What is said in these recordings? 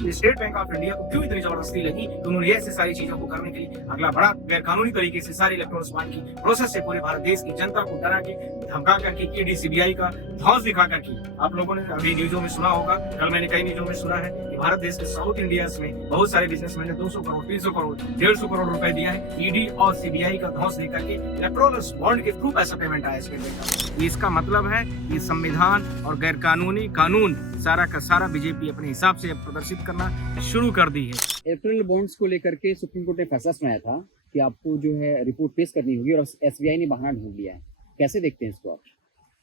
कि state bank of India को क्यों इतनी जबरदस्ती लगी कि उन्होंने ऐसी सारी चीजों को करने के लिए अगला बड़ा गैर कानूनी तरीके से सारी इलेक्ट्रॉनिक्स बॉन्ड की प्रोसेस से पूरे भारत देश की जनता को डरा के धमका करके ईडी सीबीआई का धौंस दिखा करके। आप लोगों ने अभी न्यूजों में सुना होगा, कल मैंने कई न्यूजों में सुना है कि भारत देश के साउथ इंडिया में बहुत सारे बिजनेसमैन ने 200 करोड़ 300 करोड़ 150 करोड़ रुपए दिया है ईडी और सीबीआई का धौंस देकर के इलेक्ट्रॉनिक्स बॉन्ड के थ्रू पैसा पेमेंट आया स्टेट बैंक का। इसका मतलब है कि संविधान और गैर कानूनी कानून सारा का सारा बीजेपी अपने हिसाब से प्रदर्शित करना शुरू कर दी है। इलेक्ट्रल बॉन्ड्स को लेकर के सुप्रीम कोर्ट ने फैसला सुनाया था कि आपको जो है रिपोर्ट पेश करनी होगी और एसबीआई ने बहाना ढूंढ लिया है, कैसे देखते हैं इसको आप?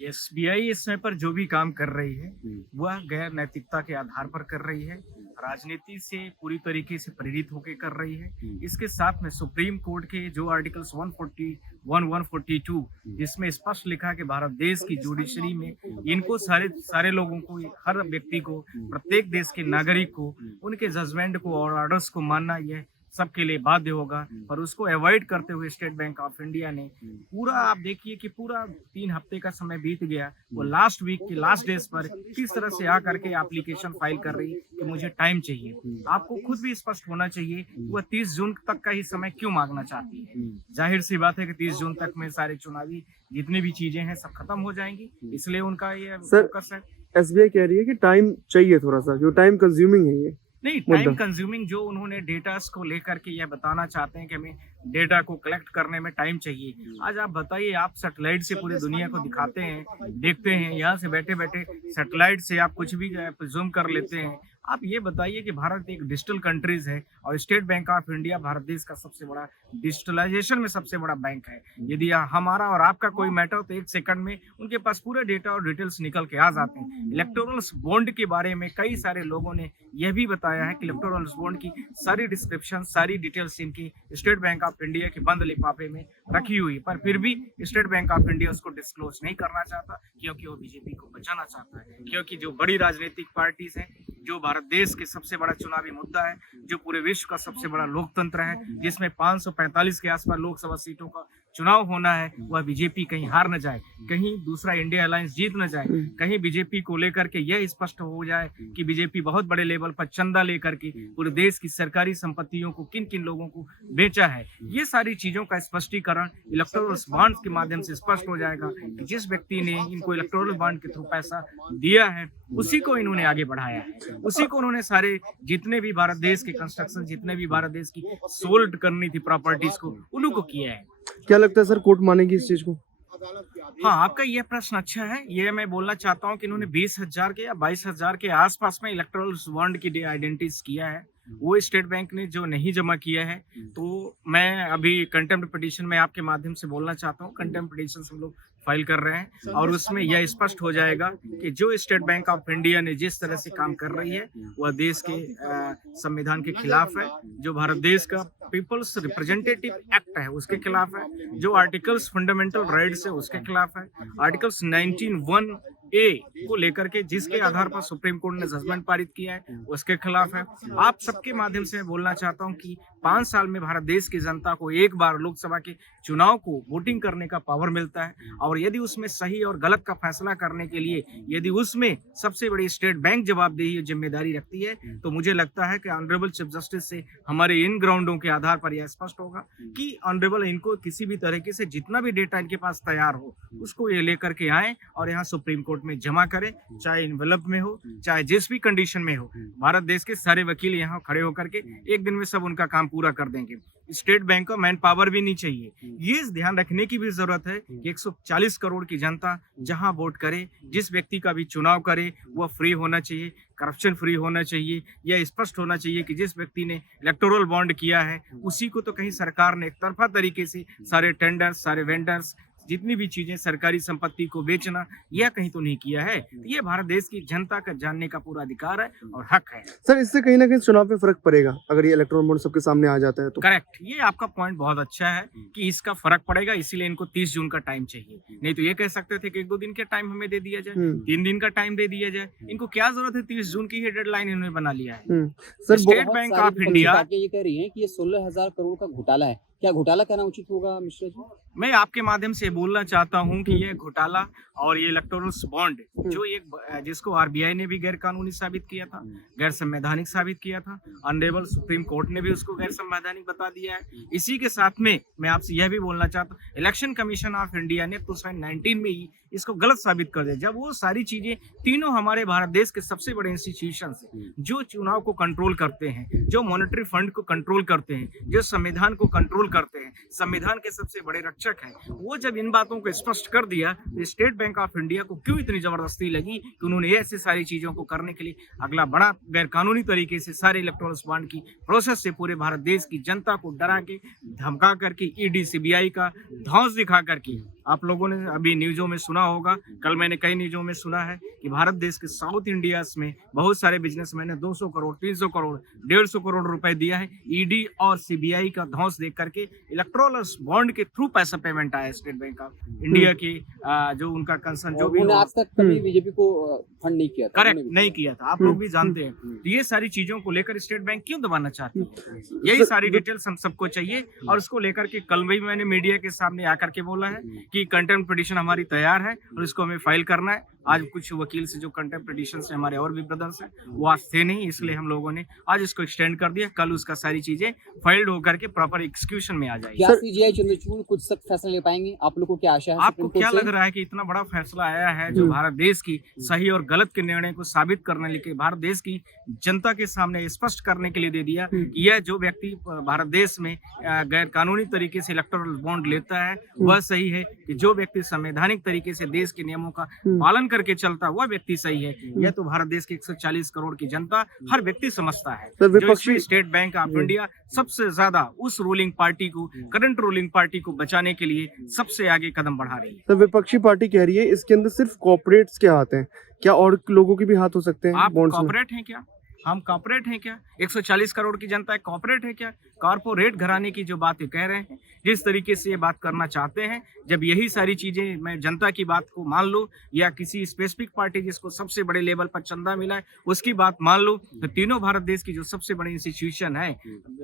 एसबीआई इस समय पर जो भी काम कर रही है वह गैर नैतिकता के आधार पर कर रही है, राजनीति से पूरी तरीके से प्रेरित होकर कर रही है। इसके साथ में सुप्रीम कोर्ट के जो आर्टिकल्स 141, 142 जिसमें स्पष्ट लिखा कि भारत देश की जुडिशरी में इनको सारे लोगों को, हर व्यक्ति को, प्रत्येक देश के नागरिक को उनके जजमेंट को और ऑर्डर्स को मानना यह सबके लिए बाध्य होगा। पर उसको अवॉइड करते हुए स्टेट बैंक ऑफ इंडिया ने पूरा, आप देखिए कि पूरा 3 हफ्ते का समय बीत गया, वो लास्ट वीक के लास्ट डेज पर किस तरह से आकर के एप्लीकेशन फाइल कर रही कि मुझे टाइम चाहिए। आपको खुद भी स्पष्ट होना चाहिए कि वह 30 जून तक का ही समय क्यों मांगना चाहती है। जाहिर सी बात है कि 30 जून तक में सारे चुनावी जितनी भी चीजें हैं सब खत्म हो जाएंगी, इसलिए उनका ये फोकस है। एसबीआई कह रही है कि टाइम चाहिए थोड़ा सा, जो टाइम कंज्यूमिंग है ये। नहीं, टाइम कंज्यूमिंग जो उन्होंने डेटा को लेकर के यह बताना चाहते हैं कि हमें डेटा को कलेक्ट करने में टाइम चाहिए। आज आप बताइए, आप सैटेलाइट से पूरी दुनिया को दिखाते हैं, देखते हैं, यहाँ से बैठे बैठे सैटेलाइट से आप कुछ भी जूम कर लेते हैं। आप ये बताइए कि भारत एक डिजिटल कंट्रीज है और state bank of India Bharat देश का सबसे बड़ा डिजिटलाइजेशन में सबसे बड़ा बैंक है। यदि हमारा और आपका कोई मैटर हो तो 1 सेकंड में उनके पास पूरे डेटा और डिटेल्स निकल के आ जाते हैं। इलेक्टोरल बॉन्ड के बारे में कई सारे लोगों ने यह भी बताया है कि इलेक्टोरल बॉन्ड की सारी डिस्क्रिप्शन, सारी डिटेल्स इनकी स्टेट बैंक ऑफ इंडिया के बंद लिफाफे में रखी हुई है, पर फिर भी स्टेट बैंक ऑफ इंडिया उसको डिस्क्लोज नहीं करना चाहता, क्योंकि वो बीजेपी को बचाना चाहता है। क्योंकि जो बड़ी राजनीतिक पार्टीज हैं, जो भारत देश के सबसे बड़ा चुनावी मुद्दा है, जो पूरे विश्व का सबसे बड़ा लोकतंत्र है, जिसमें 545 के आसपास लोकसभा सीटों का चुनाव होना है, वह बीजेपी कहीं हार न जाए, कहीं दूसरा इंडिया अलायंस जीत न जाए, कहीं बीजेपी को लेकर के यह स्पष्ट हो जाए कि बीजेपी बहुत बड़े लेवल पर चंदा लेकर के पूरे देश की सरकारी संपत्तियों को किन किन लोगों को बेचा है। ये सारी चीजों का स्पष्टीकरण इलेक्टोरल बॉन्ड के माध्यम से स्पष्ट हो जाएगा कि जिस व्यक्ति ने इनको इलेक्टोरल बॉन्ड के थ्रू पैसा दिया है उसी को इन्होंने आगे बढ़ाया है, उसी को उन्होंने सारे जितने भी भारत देश के कंस्ट्रक्शन, जितने भी भारत देश की सोल्ड करनी थी प्रॉपर्टीज को, उन्हीं को किया है। क्या लगता है सर, कोर्ट मानेगी इस चीज को? हाँ, आपका यह प्रश्न अच्छा है। ये मैं बोलना चाहता हूँ कि इन्होंने 20,000 के या 22,000 के आसपास में इलेक्टोरल बॉन्ड की आइडेंटिटीज किया है, वो स्टेट बैंक ने जो नहीं जमा किया है। तो मैं अभी कंटेम्प्ट पिटीशन में आपके माध्यम से बोलना चाहता हूँ, कंटेम्प्ट पिटीशन हम लोग फाइल कर रहे हैं और उसमें यह स्पष्ट हो जाएगा कि जो स्टेट बैंक ऑफ इंडिया ने जिस तरह से काम कर रही है वह देश के संविधान के खिलाफ है, जो भारत देश का पीपल्स रिप्रेजेंटेटिव एक्ट है उसके खिलाफ है, जो आर्टिकल्स फंडामेंटल राइट्स है उसके खिलाफ है, आर्टिकल्स 19(1)(a) को लेकर के जिसके आधार पर सुप्रीम कोर्ट ने जजमेंट पारित किया है उसके खिलाफ है। आप सबके माध्यम से बोलना चाहता हूं कि 5 साल में भारत देश की जनता को एक बार लोकसभा के चुनाव को वोटिंग करने का पावर मिलता है और यदि उसमें सही और गलत का फैसला करने के लिए यदि उसमें सबसे बड़ी स्टेट बैंक जवाबदेही और जिम्मेदारी रखती है तो मुझे लगता है कि ऑनरेबल चीफ जस्टिस से हमारे इन ग्राउंडों के आधार पर यह स्पष्ट होगा कि ऑनरेबल इनको किसी भी तरीके से जितना भी डेटा इनके पास तैयार हो उसको ये लेकर के आए और यहाँ सुप्रीम कोर्ट में जमा करें, चाहे इन्वेलप में हो, चाहे जिस भी कंडीशन में हो। भारत देश के सारे वकील यहाँ खड़े होकर के एक दिन में सब उनका काम पूरा कर देंगे। स्टेट बैंक को मैन पावर भी नहीं चाहिए। ये ध्यान रखने की भी जरूरत है कि 140 करोड़ की जनता जहां वोट करे, जिस व्यक्ति का भी चुनाव करे, वह फ्री होना चाहिए, करप्शन फ्री होना चाहिए। यह स्पष्ट होना चाहिए कि जिस व्यक्ति ने इलेक्टोरल बॉन्ड किया है उसी को तो कहीं सरकार ने एक तरफा तरीके से सारे टेंडर्स, सारे वेंडर्स, जितनी भी चीजें, सरकारी संपत्ति को बेचना, यह कहीं तो नहीं किया है। तो ये भारत देश की जनता का जानने का पूरा अधिकार है और हक है। सर, इससे कहीं ना कहीं चुनाव पे फर्क पड़ेगा अगर ये इलेक्टोरल बॉन्ड सबके सामने आ जाता है तो? करेक्ट, ये आपका पॉइंट बहुत अच्छा है कि इसका फर्क पड़ेगा, इसीलिए इनको 30 जून का टाइम चाहिए। नहीं तो ये कह सकते थे कि 1-2 दिन के टाइम हमें दे दिया जाए, 3 दिन का टाइम दे दिया जाए। इनको क्या जरूरत है? 30 जून की ही डेडलाइन इन्होंने बना लिया है। Sir, state bank of India ये कह रही है कि ये 16,000 करोड़ का घोटाला है, क्या घोटाला कहना उचित होगा मिश्रा जी? मैं आपके माध्यम से बोलना चाहता हूं कि ये घोटाला और ये इलेक्टोरल बॉन्ड जो जिसको आरबीआई ने भी गैर कानूनी साबित किया था, गैर संवैधानिक साबित किया था, ऑनरेबल सुप्रीम कोर्ट ने भी उसको गैर संवैधानिक बता दिया है। इसी के साथ में मैं आपसे यह भी बोलना चाहता हूँ, इलेक्शन कमीशन ऑफ इंडिया ने 2019 में ही इसको गलत साबित कर दिया, जब वो सारी चीजें तीनों हमारे भारत देश के सबसे बड़े इंस्टीट्यूशन जो चुनाव को कंट्रोल करते हैं, जो मॉनेटरी फंड को कंट्रोल करते हैं, जो संविधान को कंट्रोल करते हैं, संविधान के सबसे बड़े रक्षक हैं, वो जब इन बातों को स्पष्ट कर दिया तो स्टेट बैंक ऑफ इंडिया को क्यों इतनी जबरदस्ती लगी कि उन्होंने ऐसे सारी चीजों को करने के लिए अगला बड़ा गैर कानूनी तरीके से सारे इलेक्टोरल बॉन्ड की प्रोसेस से पूरे भारत देश की जनता को डरा के, धमका करके, ईडी सीबीआई का धौंस दिखा करके। आप लोगों ने अभी न्यूज़ों में सुना होगा, कल मैंने कई न्यूज़ों में सुना है कि भारत देश के साउथ इंडिया में बहुत सारे बिजनेसमैन ने 200 करोड़, 300 करोड़, 150 करोड़ रुपए दिया है। ईडी और सीबीआई का धौंस देख करके इलेक्टोरल बॉन्ड के थ्रू पैसा पेमेंट आया स्टेट बैंक ऑफ इंडिया की, जो उनका कंसर्न जो भी उन्होंने आज तक कभी बीजेपी को फंड नहीं किया था। करेक्ट नहीं किया था, आप लोग भी जानते हैं। तो ये सारी चीजों को लेकर स्टेट बैंक क्यों दबाना चाहती है, यही सारी डिटेल्स हम सबको चाहिए। और उसको लेकर के कल भी मैंने मीडिया के सामने आकर के बोला है कि कंटेम्प्ट पिटीशन हमारी तैयार है और इसको हमें फाइल करना है। आज कुछ वकील से जो कंटेम्प्ट पिटीशन से हमारे और भी ब्रदर्स हैं वो आज थे नहीं, इसलिए हम लोगों ने आज इसको एक्सटेंड कर दिया। कल उसका सारी चीजें फाइल्ड होकर के प्रॉपर एग्जीक्यूशन में आ जाएगी। क्या सीजीआई चंद्रचूड़ कुछ सख्त फैसला ले पाएंगे? आप लोगों को क्या आशा है? आपको क्या लग रहा है कि इतना बड़ा फैसला आया है जो भारत देश की सही और गलत के निर्णय को साबित करने के भारत देश की जनता के सामने स्पष्ट करने के लिए दे दिया कि यह जो व्यक्ति भारत देश में गैर कानूनी तरीके से इलेक्टोरल बॉन्ड लेता है वह सही है, कि जो व्यक्ति संवैधानिक तरीके से देश के नियमों का पालन करके चलता है वह व्यक्ति सही है। यह तो भारत देश की 140 करोड़ की जनता हर व्यक्ति समझता है। जो इसमें स्टेट बैंक ऑफ इंडिया सबसे ज्यादा उस रूलिंग पार्टी को, करंट रूलिंग पार्टी को बचाने के लिए सबसे आगे कदम बढ़ा रही है। तो विपक्षी पार्टी कह रही है इसके अंदर सिर्फ कॉर्पोरेट्स के हाथ हैं, क्या और लोगों के भी हाथ हो सकते हैं? आप bonds में? कॉर्पोरेट हैं क्या? हम कॉर्पोरेट हैं क्या? 140 करोड़ की जनता है, कॉर्पोरेट है क्या? कॉर्पोरेट घराने की जो बातें कह रहे हैं, जिस तरीके से ये बात करना चाहते हैं, जब यही सारी चीजें मैं जनता की बात को मान लूं या किसी स्पेसिफिक पार्टी जिसको सबसे बड़े लेवल पर चंदा मिला है उसकी बात मान लूं, तो तीनों भारत देश की जो सबसे बड़ी इंस्टीट्यूशन है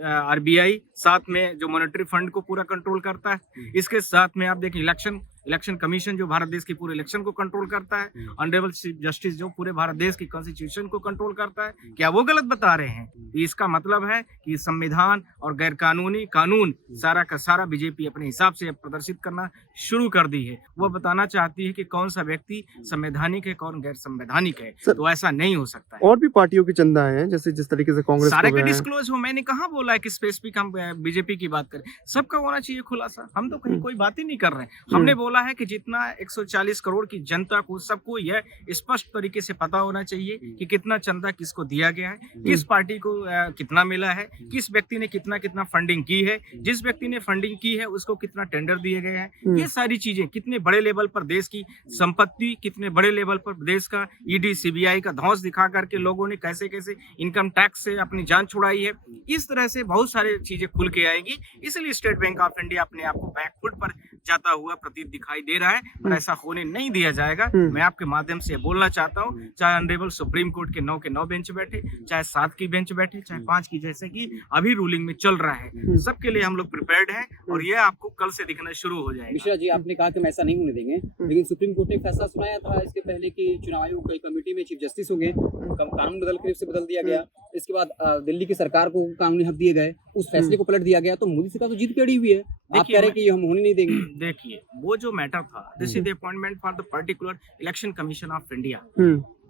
आरबीआई, साथ में जो मॉनेटरी फंड को पूरा कंट्रोल करता है, इसके साथ में आप देखें इलेक्शन कमीशन जो भारत देश के पूरे इलेक्शन को कंट्रोल करता है, ऑनरेबल चीफ जस्टिस जो पूरे भारत देश की कॉन्स्टिट्यूशन को कंट्रोल करता है, क्या वो गलत बता रहे हैं? तो इसका मतलब है कि संविधान और गैर कानूनी कानून सारा का सारा बीजेपी अपने हिसाब से प्रदर्शित करना शुरू कर दी है। वो बताना चाहती है कि कौन सा व्यक्ति संवैधानिक है, कौन गैर संवैधानिक है। तो ऐसा नहीं हो सकता है। और भी पार्टियों के चंदा हैं, जैसे जिस तरीके से कांग्रेस सारे को के गया है। डिस्क्लोज हो, मैंने कहा बोला है कि स्पेसिफिक हम बीजेपी की बात करें, सबका होना चाहिए खुलासा। हम तो कहीं कोई बात ही नहीं कर रहे हैं। हमने बोला है कि जितना 140 करोड़ की जनता को, सबको यह स्पष्ट तरीके से पता होना चाहिए कि कितना चंदा किसको दिया गया है, किस पार्टी को कितना मिला है, किस व्यक्ति ने कितना कितना फंडिंग की है, जिस व्यक्ति ने फंडिंग की है उसको कितना टेंडर दिए गए हैं। ये सारी चीजें, कितने बड़े लेवल पर देश की संपत्ति, कितने बड़े लेवल पर देश का ईडी सीबीआई का धौंस दिखा करके लोगों ने कैसे कैसे इनकम टैक्स से अपनी जान छुड़ाई है। इस तरह से बहुत सारी चीजें खुल के आएगी। इसलिए स्टेट बैंक ऑफ इंडिया अपने आप को बैकफुट पर जाता हुआ प्रतीत दिखाई दे रहा है, पर ऐसा होने नहीं दिया जाएगा। मैं आपके माध्यम से बोलना चाहता हूँ, चाहे ऑनरेबल सुप्रीम कोर्ट के 9 के 9 बेंच बैठे, चाहे 7 की बेंच बैठे, चाहे 5 की, जैसे कि अभी रूलिंग में चल रहा है, सबके लिए हम लोग प्रिपेयर्ड हैं और ये आपको कल से दिखना शुरू हो जाएगा। मिश्रा जी, आपने कहा कि हम ऐसा नहीं होने देंगे, लेकिन सुप्रीम कोर्ट ने फैसला सुनाया था इसके पहले कि चुनाव आयोग की कमेटी में चीफ जस्टिस हो गए, कानून बदल दिया गया। इसके बाद दिल्ली की सरकार को कानूनी हक दिए गए, उस फैसले को पलट दिया गया। तो मोदी सरकार तो जीत के अड़ी हुई है, आप कह रहे हैं कि हम होने नहीं देंगे। देखिए, वो जो मैटर था, this is the appointment for the particular election commission of India.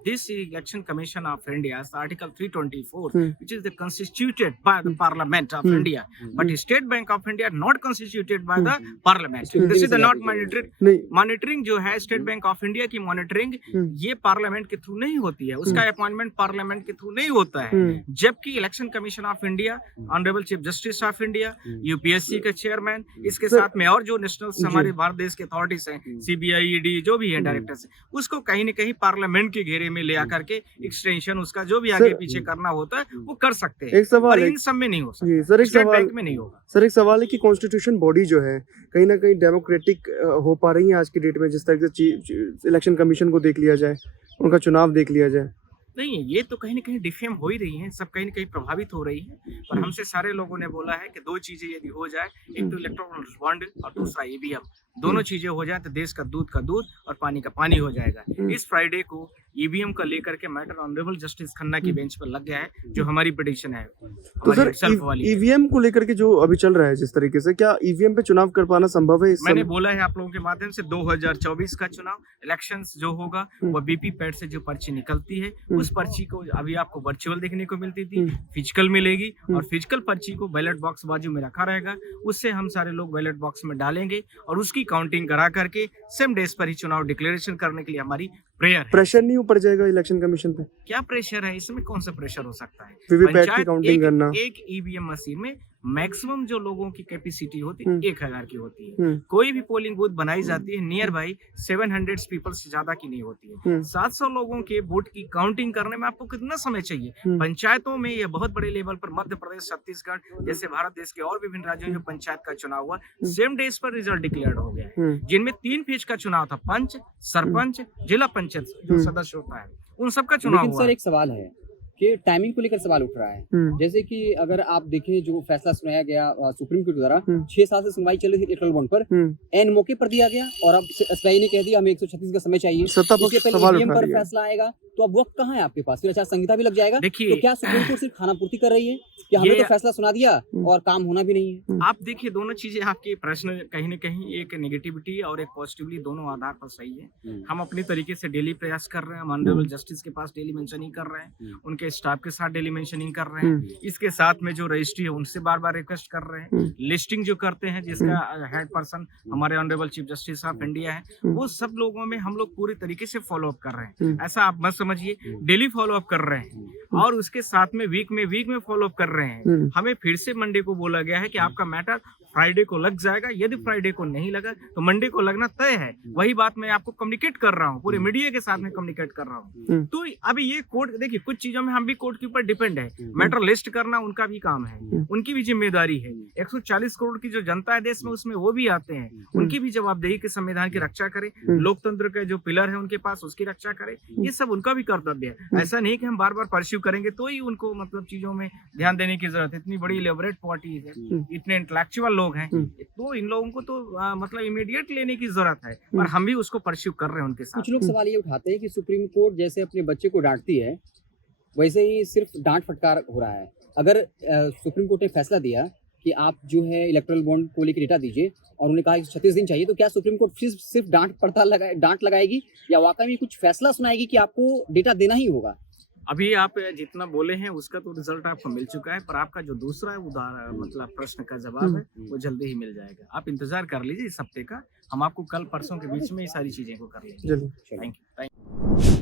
This Election Commission of India, Article 324, which is constituted by the Parliament of India, but State Bank of India not constituted by the Parliament. This is the not monitoring जो है State Bank of India की monitoring ये Parliament के through नहीं होती है, उसका appointment Parliament के थ्रू नहीं होता है। जबकि Election Commission of India, Honorable Chief Justice of India, UPSC के चेयरमैन, इसके साथ में और जो नेशनल हमारे भारत देश के अथॉरिटीज हैं, CBI, ED जो भी है डायरेक्टर्स, उसको कहीं न कहीं पार्लियामेंट के घेरे में ले आकर के एक्सटेंशन उसका जो भी आगे पीछे करना होता है वो कर सकते हैं। एक सवाल है, इन सब में नहीं हो सकता, सर एक स्टेट सवाल बैंक में नहीं होगा। सर एक सवाल है कि कॉन्स्टिट्यूशन बॉडी जो है कहीं ना कहीं डेमोक्रेटिक हो पा रही है आज की डेट में, जिस तरह से इलेक्शन कमीशन को देख लिया जाए, उनका चुनाव देख लिया जाए, नहीं, ये तो कहीं न कहीं डिफेम हो ही रही हैं, सब कहीं न कहीं प्रभावित हो रही हैं। पर हमसे सारे लोगों ने बोला है कि 2 चीज़ें यदि हो जाए, एक तो इलेक्ट्रॉनिक बॉन्ड और दूसरा ईवीएम, दोनों चीज़ें हो जाए तो देश का दूध और पानी का पानी हो जाएगा। इस फ्राइडे को ईवीएम को लेकर के मैटर ऑनरेबल जस्टिस खन्ना की बेंच पर लग गया है, जो हमारी प्रेडिक्शन है, तो हमारी सर सेल्फ वाली। ईवीएम को लेकर के जो अभी चल रहा है जिस तरीके से, क्या ईवीएम पे चुनाव कर पाना संभव है इस मैंने समय? बोला है आप लोगों के माध्यम से 2024 का चुनाव इलेक्शंस जो होगा वो बीपीपैट से जो पर्ची निकलती है उस पर्ची को अभी आपको वर्चुअल देखने को मिलती थी, फिजिकल मिलेगी और फिजिकल पर्ची को बैलेट बॉक्स बाजू में रखा रहेगा। उससे हम सारे लोग बैलेट बॉक्स में डालेंगे और उसकी काउंटिंग करा करके सेम डेज पर ही चुनाव डिक्लेरेशन करने के लिए हमारी प्रेयर है। प्रेशर नहीं ऊपर जाएगा इलेक्शन कमीशन पे? क्या प्रेशर है इसमें? कौन सा प्रेशर हो सकता है? वीवीपैट की पंचायत काउंटिंग करना। एक ईवीएम मशीन में मैक्सिमम जो लोगों की कैपेसिटी होती है 1000 की होती है। हम्म, कोई भी पोलिंग बूथ बनाई जाती है नियर बाई 700 पीपल से ज्यादा की नहीं होती है। 700 लोगों के वोट की काउंटिंग करने में आपको कितना समय चाहिए? पंचायतों में ये बहुत बड़े लेवल पर मध्य प्रदेश, छत्तीसगढ़ जैसे भारत देश के और विभिन्न राज्यों में पंचायत का चुनाव हुआ, सेम डेज पर रिजल्ट डिक्लेयर हो गया है, जिनमें 3 फेज का चुनाव था, पंच, सरपंच, जिला पंचायत जो सदस्य होता है उन सबका चुनाव लेकिन हुआ। सर एक सवाल है कि टाइमिंग को लेकर सवाल उठ रहा है। जैसे कि अगर आप देखें जो फैसला सुनाया गया सुप्रीम कोर्ट द्वारा, 6 साल से सुनवाई चल रही थी इलेक्ट्रल बॉन्ड पर, एन मौके पर दिया गया और अब एसबीआई ने कह दिया हमें 136 का समय चाहिए, सत्ता इसके पक्ष पहले सवाल ईवीएम उठा पर रही है। फैसला आएगा, तो अब वक्त कहाँ है आपके पास? फिर आचार संहिता भी लग जाएगा। देखिए, तो क्या सुप्रीम कोर्ट सिर्फ खानापूर्ति कर रही है कि हमें ये- तो फैसला सुना दिया और काम होना भी नहीं है? आप देखिए दोनों चीजें आपके प्रश्न कहीं न कहीं एक नेगेटिविटी और एक पॉजिटिवली दोनों आधार पर सही है। हम अपनी तरीके से डेली प्रयास कर रहे हैं, हम ऑनरेबल जस्टिस के पास डेली मेंशनिंग कर रहे हैं, उनके स्टाफ के साथ डेली मेंशनिंग कर रहे हैं, इसके साथ में जो रजिस्ट्री है उनसे बार बार रिक्वेस्ट कर रहे हैं, लिस्टिंग जो करते हैं जिसका हेड पर्सन हमारे honourable chief justice of India है, वो सब लोगों में हम लोग पूरी तरीके से फॉलो अप कर रहे हैं। ऐसा आप मत समझिए, डेली फॉलो अप कर रहे हैं और उसके साथ में वीक में फॉलो अप कर रहे हैं। हमें फिर से मंडे को बोला गया है कि आपका मैटर फ्राइडे को लग जाएगा, यदि फ्राइडे को नहीं लगा तो मंडे को लगना तय है। वही बात मैं आपको कम्युनिकेट कर रहा हूँ, पूरे मीडिया के साथ में कम्युनिकेट कर रहा हूँ। तो अभी ये कोर्ट, देखिए कुछ चीजों में हम भी कोर्ट के ऊपर डिपेंड है, मैटर लिस्ट करना उनका भी काम है, उनकी भी जिम्मेदारी है। 140 करोड़ की जो जनता है देश में उसमें वो भी आते हैं, उनकी भी जवाबदेही के संविधान की रक्षा करे, लोकतंत्र के जो पिलर है उनके पास उसकी रक्षा करे, ये सब उनका भी कर्तव्य है। ऐसा नहीं कि हम बार बार परस्यू करेंगे तो ही उनको मतलब चीजों में ध्यान देने की जरूरत है। इतनी बड़ी इलेबोरेट पार्टी है, इतने इंटेलेक्चुअल लोग हैं, तो इन लोगों को तो मतलब इमीडिएट लेने की जरूरत है और हम भी उसको परस्यू कर रहे हैं उनके साथ। कुछ लोग सवाल ये उठाते हैं कि सुप्रीम कोर्ट जैसे अपने बच्चे को डांटती है वैसे ही सिर्फ डांट फटकार हो रहा है। अगर सुप्रीम कोर्ट ने फैसला दिया कि आप जो है इलेक्ट्रल बॉन्ड को लेकर डेटा दीजिए और उन्होंने कहा कि 36 दिन चाहिए, तो क्या सुप्रीम कोर्ट सिर्फ डांट लगाएगी या वाकई में कुछ फैसला सुनाएगी कि आपको डेटा देना ही होगा? अभी आप जितना बोले हैं उसका तो रिजल्ट आपको मिल चुका है, पर आपका जो दूसरा है उदाहरण मतलब प्रश्न का जवाब है वो जल्दी ही मिल जाएगा। आप इंतजार कर लीजिए इस हफ्ते का, हम आपको कल परसों के बीच में ये सारी चीजें को कर लेंगे। चलिए। Thank you.